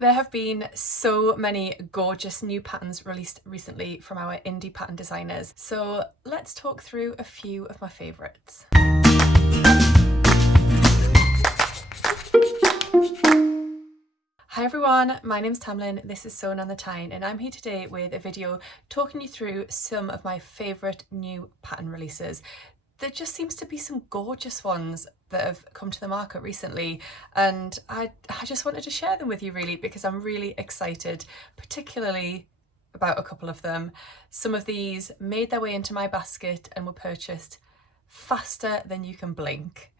There have been so many gorgeous new patterns released recently from our indie pattern designers, so let's talk through a few of my favourites. Hi everyone, my name's Tamlyn, this is Sewn on the Tyne, and I'm here today with a video talking you through some of my favourite new pattern releases. There just seems to be some gorgeous ones that have come to the market recently, and I just wanted to share them with you really because I'm really excited, particularly about a couple of them. Some of these made their way into my basket and were purchased faster than you can blink.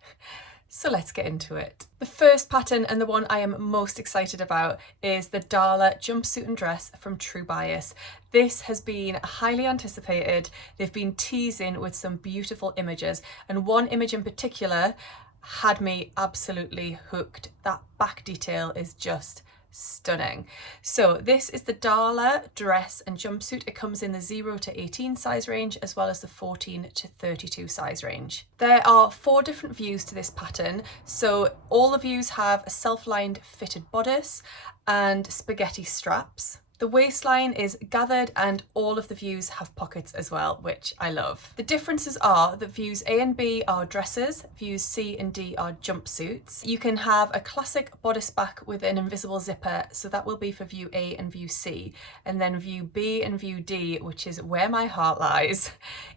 So let's get into it. The first pattern, and the one I am most excited about, is the Darla jumpsuit and dress from True Bias. This has been highly anticipated. They've been teasing with some beautiful images, and one image in particular had me absolutely hooked. That back detail is just stunning. So this is the Darla dress and jumpsuit. It comes in the 0 to 18 size range as well as the 14 to 32 size range. There are 4 different views to this pattern. So all the views have a self-lined fitted bodice and spaghetti straps. The waistline is gathered and all of the views have pockets as well, which I love. The differences are that views A and B are dresses, views C and D are jumpsuits. You can have a classic bodice back with an invisible zipper, so that will be for view A and view C. And then view B and view D, which is where my heart lies,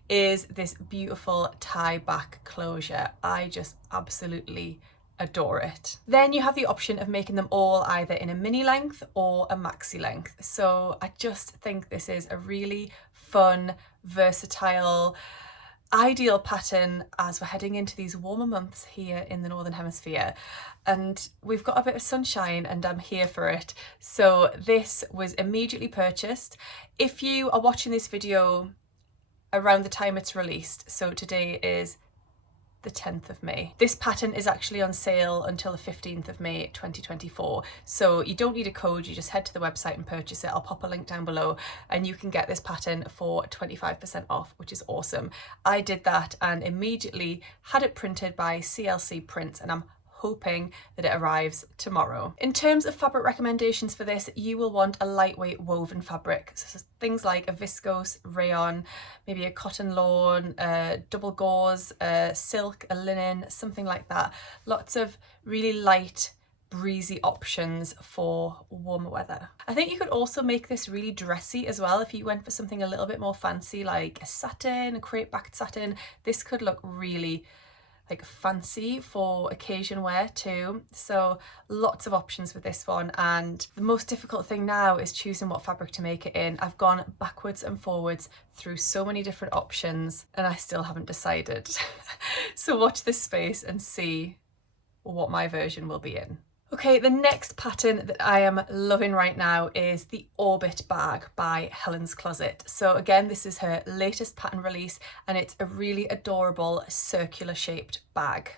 is this beautiful tie back closure. I just absolutely adore it. Then you have the option of making them all either in a mini length or a maxi length. So I just think this is a really fun, versatile, ideal pattern as we're heading into these warmer months here in the Northern Hemisphere. And we've got a bit of sunshine and I'm here for it. So this was immediately purchased. If you are watching this video around the time it's released, so today is the 10th of May. This pattern is actually on sale until the 15th of May 2024. So you don't need a code, you just head to the website and purchase it. I'll pop a link down below and you can get this pattern for 25% off, which is awesome. I did that and immediately had it printed by CLC Prints and I'm hoping that it arrives tomorrow. In terms of fabric recommendations for this, you will want a lightweight woven fabric. So things like a viscose, rayon, maybe a cotton lawn, double gauze, silk, a linen, something like that. Lots of really light, breezy options for warmer weather. I think you could also make this really dressy as well. If you went for something a little bit more fancy like a satin, a crepe backed satin, this could look really like fancy for occasion wear too. So lots of options with this one, and the most difficult thing now is choosing what fabric to make it in. I've gone backwards and forwards through so many different options and I still haven't decided. So watch this space and see what my version will be in. Okay, the next pattern that I am loving right now is the Orbit bag by Helen's Closet. So again, this is her latest pattern release and it's a really adorable circular shaped bag.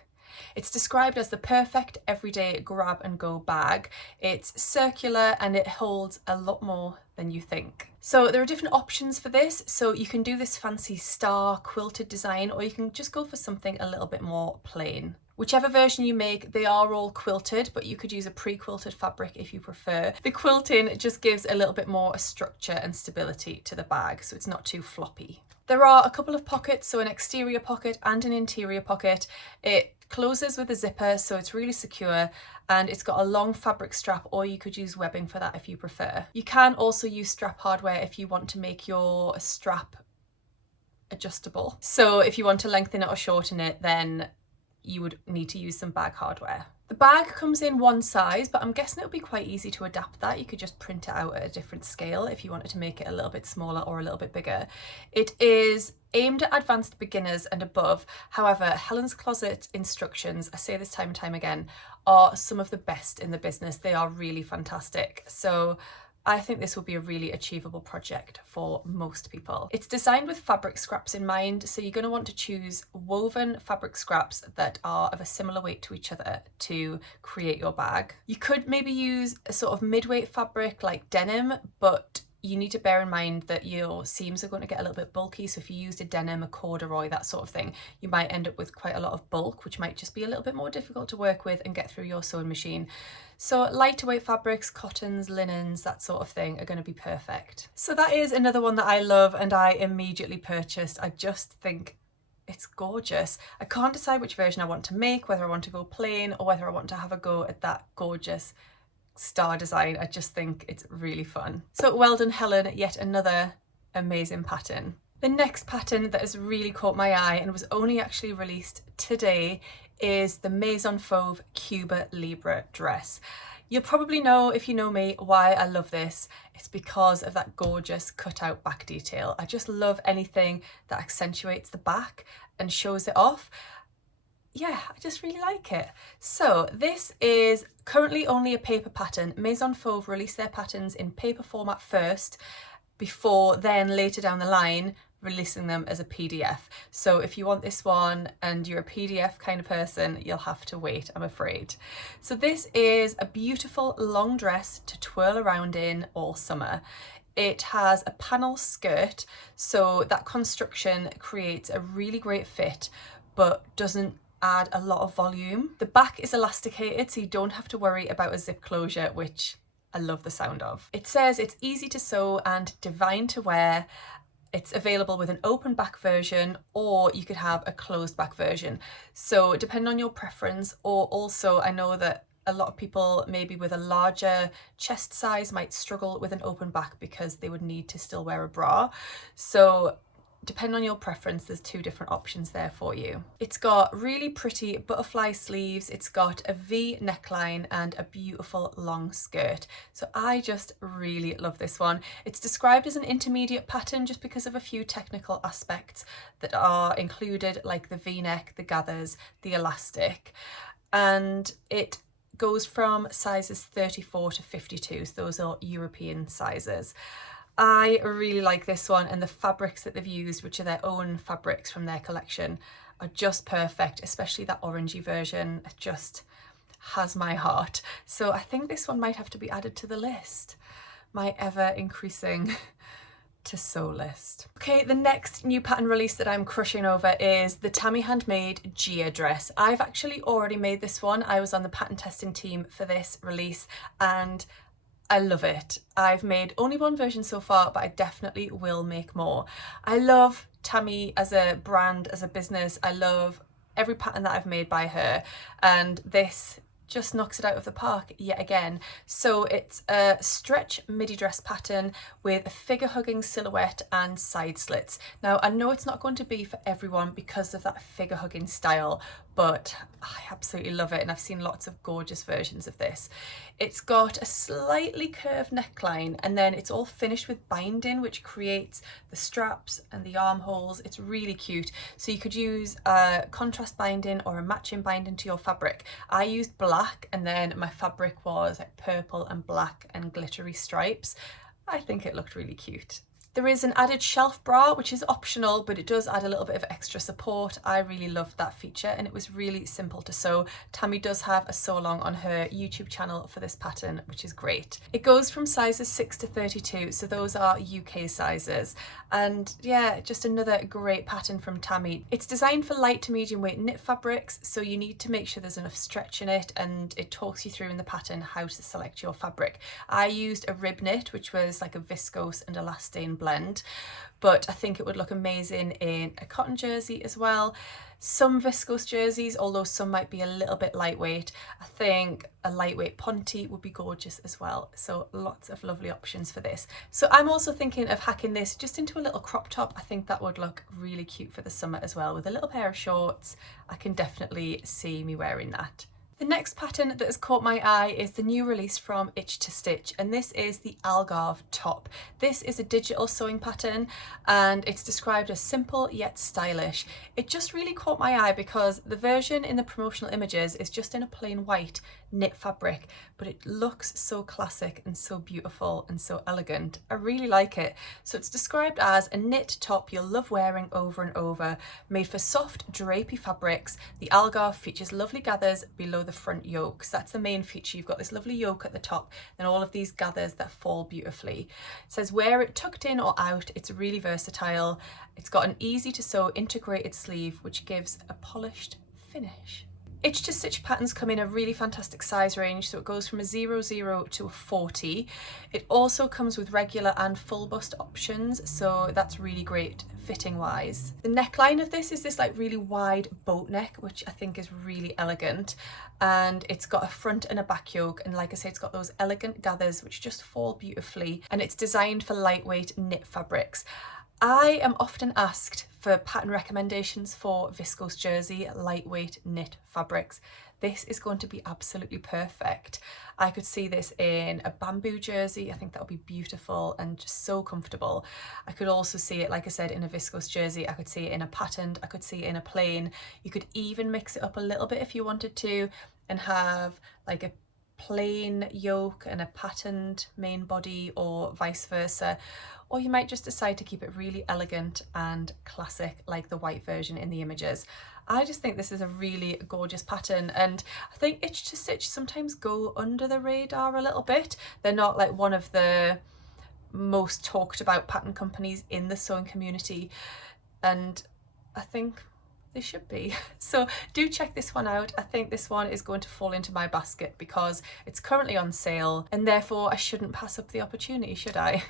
It's described as the perfect everyday grab and go bag. It's circular and it holds a lot more than you think. So there are different options for this. So you can do this fancy star quilted design or you can just go for something a little bit more plain. Whichever version you make, they are all quilted, but you could use a pre-quilted fabric if you prefer. The quilting just gives a little bit more structure and stability to the bag, so it's not too floppy. There are a couple of pockets, so an exterior pocket and an interior pocket. It closes with a zipper, so it's really secure, and it's got a long fabric strap, or you could use webbing for that if you prefer. You can also use strap hardware if you want to make your strap adjustable. So if you want to lengthen it or shorten it, then you would need to use some bag hardware. The bag comes in one size, but I'm guessing it would be quite easy to adapt that. You could just print it out at a different scale if you wanted to make it a little bit smaller or a little bit bigger. It is aimed at advanced beginners and above. However, Helen's Closet instructions, I say this time and time again, are some of the best in the business. They are really fantastic. So I think this will be a really achievable project for most people. It's designed with fabric scraps in mind, so you're going to want to choose woven fabric scraps that are of a similar weight to each other to create your bag. You could maybe use a sort of mid-weight fabric like denim, but you need to bear in mind that your seams are going to get a little bit bulky. So if you used a denim, a corduroy, that sort of thing, you might end up with quite a lot of bulk, which might just be a little bit more difficult to work with and get through your sewing machine. So lighter weight fabrics, cottons, linens, that sort of thing are going to be perfect. So that is another one that I love and I immediately purchased. I just think it's gorgeous. I can't decide which version I want to make, whether I want to go plain or whether I want to have a go at that gorgeous star design. I just think it's really fun. So well done, Helen, yet another amazing pattern. The next pattern that has really caught my eye and was only actually released today is the Maison Fauve Cuba Libre dress. You'll probably know, if you know me, why I love this. It's because of that gorgeous cutout back detail. I just love anything that accentuates the back and shows it off. Yeah, I just really like it. So this is currently only a paper pattern. Maison Fauve release their patterns in paper format first, before then later down the line releasing them as a PDF. So if you want this one and you're a PDF kind of person, you'll have to wait, I'm afraid. So this is a beautiful long dress to twirl around in all summer. It has a panel skirt, so that construction creates a really great fit, but doesn't add a lot of volume. The back is elasticated, so you don't have to worry about a zip closure, which I love the sound of. It says it's easy to sew and divine to wear. It's available with an open back version, or you could have a closed back version. So depending on your preference, or also I know that a lot of people maybe with a larger chest size might struggle with an open back because they would need to still wear a bra. So depending on your preference, there's two different options there for you. It's got really pretty butterfly sleeves, it's got a V neckline and a beautiful long skirt. So I just really love this one. It's described as an intermediate pattern just because of a few technical aspects that are included, like the V-neck, the gathers, the elastic, and it goes from sizes 34 to 52, so those are European sizes. I really like this one, and the fabrics that they've used, which are their own fabrics from their collection, are just perfect, especially that orangey version. It just has my heart. So I think this one might have to be added to the list, my ever increasing to sew list. Okay, the next new pattern release that I'm crushing over is the Tammy Handmade Gia dress. I've actually already made this one. I was on the pattern testing team for this release and I love it. I've made only one version so far, but I definitely will make more. I love Tammy as a brand, as a business. I love every pattern that I've made by her, and this just knocks it out of the park yet again. So it's a stretch midi dress pattern with a figure hugging silhouette and side slits. Now I know it's not going to be for everyone because of that figure hugging style, but I absolutely love it, and I've seen lots of gorgeous versions of this. It's got a slightly curved neckline, and then it's all finished with binding, which creates the straps and the armholes. It's really cute. So you could use a contrast binding or a matching binding to your fabric. I used black, and then my fabric was like purple and black and glittery stripes. I think it looked really cute. There is an added shelf bra, which is optional, but it does add a little bit of extra support. I really loved that feature, and it was really simple to sew. Tammy does have a sew along on her YouTube channel for this pattern, which is great. It goes from sizes 6 to 32, so those are UK sizes. And yeah, just another great pattern from Tammy. It's designed for light to medium weight knit fabrics, so you need to make sure there's enough stretch in it, and it talks you through in the pattern how to select your fabric. I used a rib knit, which was like a viscose and elastane blend, but I think it would look amazing in a cotton jersey as well. Some viscose jerseys, although some might be a little bit lightweight. I think a lightweight ponte would be gorgeous as well. So lots of lovely options for this. So I'm also thinking of hacking this just into a little crop top. I think that would look really cute for the summer as well. With a little pair of shorts, I can definitely see me wearing that. The next pattern that has caught my eye is the new release from Itch to Stitch, and this is the Algarve top. This is a digital sewing pattern, and it's described as simple yet stylish. It just really caught my eye because the version in the promotional images is just in a plain white. knit fabric, but it looks so classic and so beautiful and so elegant. I really like it. So it's described as a knit top you'll love wearing over and over, made for soft drapey fabrics. The Algarve features lovely gathers below the front yoke. So that's the main feature. You've got this lovely yoke at the top and all of these gathers that fall beautifully. It says wear it tucked in or out. It's really versatile. It's got an easy to sew integrated sleeve which gives a polished finish. Itch to Stitch patterns come in a really fantastic size range, so it goes from a 00 to a 40. It also comes with regular and full bust options, so that's really great fitting wise. The neckline of this is this like really wide boat neck, which I think is really elegant, and it's got a front and a back yoke, and like I say, it's got those elegant gathers which just fall beautifully, and it's designed for lightweight knit fabrics. I am often asked for pattern recommendations for viscose jersey, lightweight knit fabrics. This is going to be absolutely perfect. I could see this in a bamboo jersey. I think that would be beautiful and just so comfortable. I could also see it, like I said, in a viscose jersey. I could see it in a patterned, I could see it in a plain. You could even mix it up a little bit if you wanted to and have like a plain yoke and a patterned main body, or vice versa. Or you might just decide to keep it really elegant and classic like the white version in the images. I just think this is a really gorgeous pattern, and I think Itch to Stitch sometimes go under the radar a little bit. They're not like one of the most talked about pattern companies in the sewing community, and I think they should be. So do check this one out. I think this one is going to fall into my basket because it's currently on sale, and therefore I shouldn't pass up the opportunity, should I?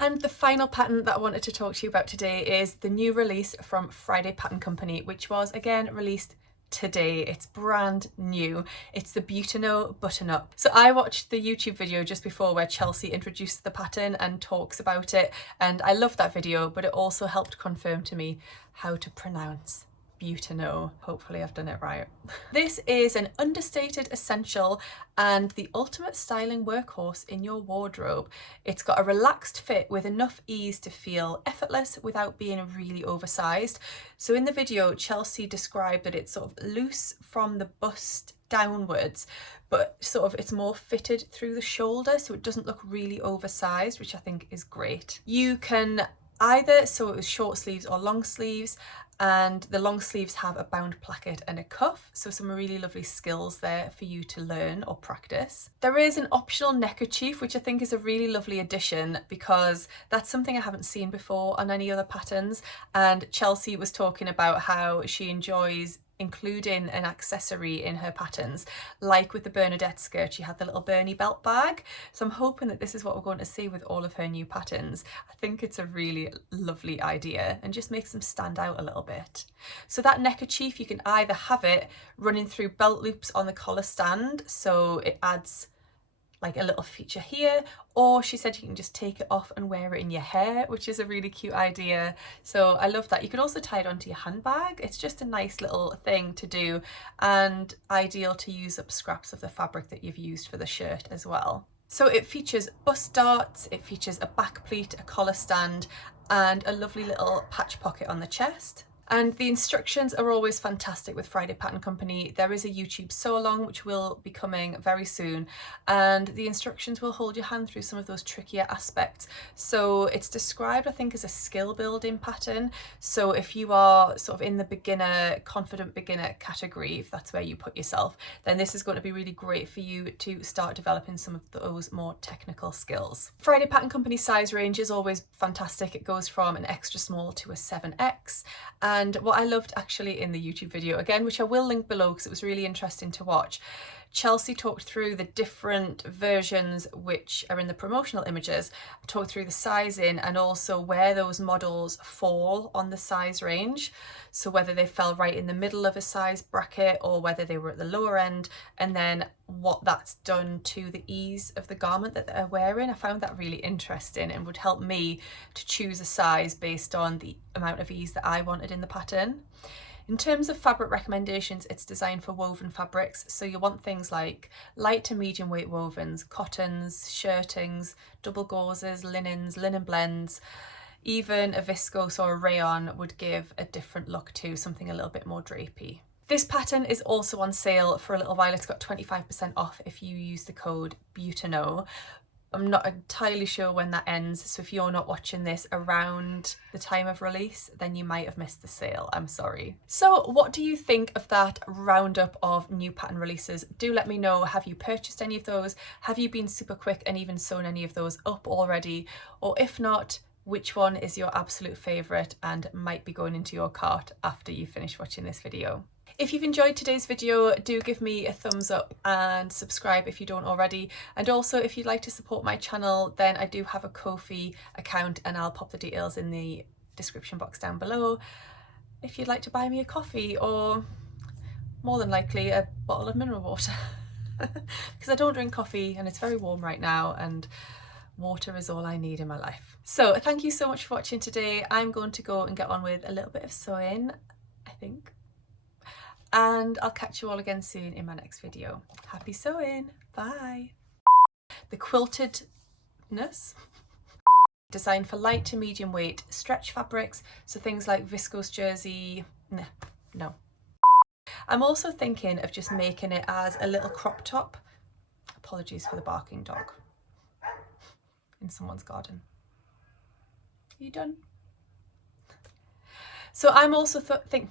And the final pattern that I wanted to talk to you about today is the new release from Friday Pattern Company, which was again released today. It's brand new. It's the Buttino Button Up. So I watched the YouTube video just before where Chelsea introduced the pattern and talks about it, and I loved that video, but it also helped confirm to me how to pronounce Buttino. Hopefully I've done it right. This is an understated essential and the ultimate styling workhorse in your wardrobe. It's got a relaxed fit with enough ease to feel effortless without being really oversized. So in the video, Chelsea described that it's sort of loose from the bust downwards, but sort of it's more fitted through the shoulder, so it doesn't look really oversized, which I think is great. You can either sew it with short sleeves or long sleeves, and the long sleeves have a bound placket and a cuff, so some really lovely skills there for you to learn or practice. There is an optional neckerchief, which I think is a really lovely addition because that's something I haven't seen before on any other patterns, and Chelsea was talking about how she enjoys including an accessory in her patterns. Like with the Bernadette skirt, she had the little Bernie belt bag. So I'm hoping that this is what we're going to see with all of her new patterns. I think it's a really lovely idea and just makes them stand out a little bit. So that neckerchief, you can either have it running through belt loops on the collar stand, so it adds like a little feature here, or she said you can just take it off and wear it in your hair, which is a really cute idea. So I love that. You can also tie it onto your handbag. It's just a nice little thing to do and ideal to use up scraps of the fabric that you've used for the shirt as well. So it features bust darts, it features a back pleat, a collar stand, and a lovely little patch pocket on the chest. And the instructions are always fantastic with Friday Pattern Company. There is a YouTube sew along which will be coming very soon, and the instructions will hold your hand through some of those trickier aspects. So it's described, I think, as a skill building pattern. So if you are sort of in the beginner, confident beginner category, if that's where you put yourself, then this is going to be really great for you to start developing some of those more technical skills. Friday Pattern Company size range is always fantastic. It goes from an extra small to a 7X. And what I loved actually in the YouTube video, again, which I will link below because it was really interesting to watch, Chelsea talked through the different versions which are in the promotional images, talked through the sizing and also where those models fall on the size range. So whether they fell right in the middle of a size bracket or whether they were at the lower end, and then what that's done to the ease of the garment that they're wearing. I found that really interesting and would help me to choose a size based on the amount of ease that I wanted in the pattern. In terms of fabric recommendations, it's designed for woven fabrics, so you want things like light to medium weight wovens, cottons, shirtings, double gauzes, linens, linen blends. Even a viscose or a rayon would give a different look to something a little bit more drapey. This pattern is also on sale for a little while. It's got 25% off if you use the code Buttino. I'm not entirely sure when that ends, so if you're not watching this around the time of release, then you might have missed the sale. I'm sorry. So what do you think of that roundup of new pattern releases? Do let me know. Have you purchased any of those? Have you been super quick and even sewn any of those up already? Or if not, which one is your absolute favourite and might be going into your cart after you finish watching this video? If you've enjoyed today's video, do give me a thumbs up and subscribe if you don't already. And also, if you'd like to support my channel, then I do have a Ko-fi account and I'll pop the details in the description box down below if you'd like to buy me a coffee, or more than likely a bottle of mineral water. Because I don't drink coffee and it's very warm right now, and water is all I need in my life. So thank you so much for watching today. I'm going to go and get on with a little bit of sewing, I think. And I'll catch you all again soon in my next video. Happy sewing, bye. The quiltedness, designed for light to medium weight stretch fabrics, so things like viscose jersey, no. I'm also thinking of just making it as a little crop top. Apologies for the barking dog in someone's garden. Are you done? So I'm also thinking,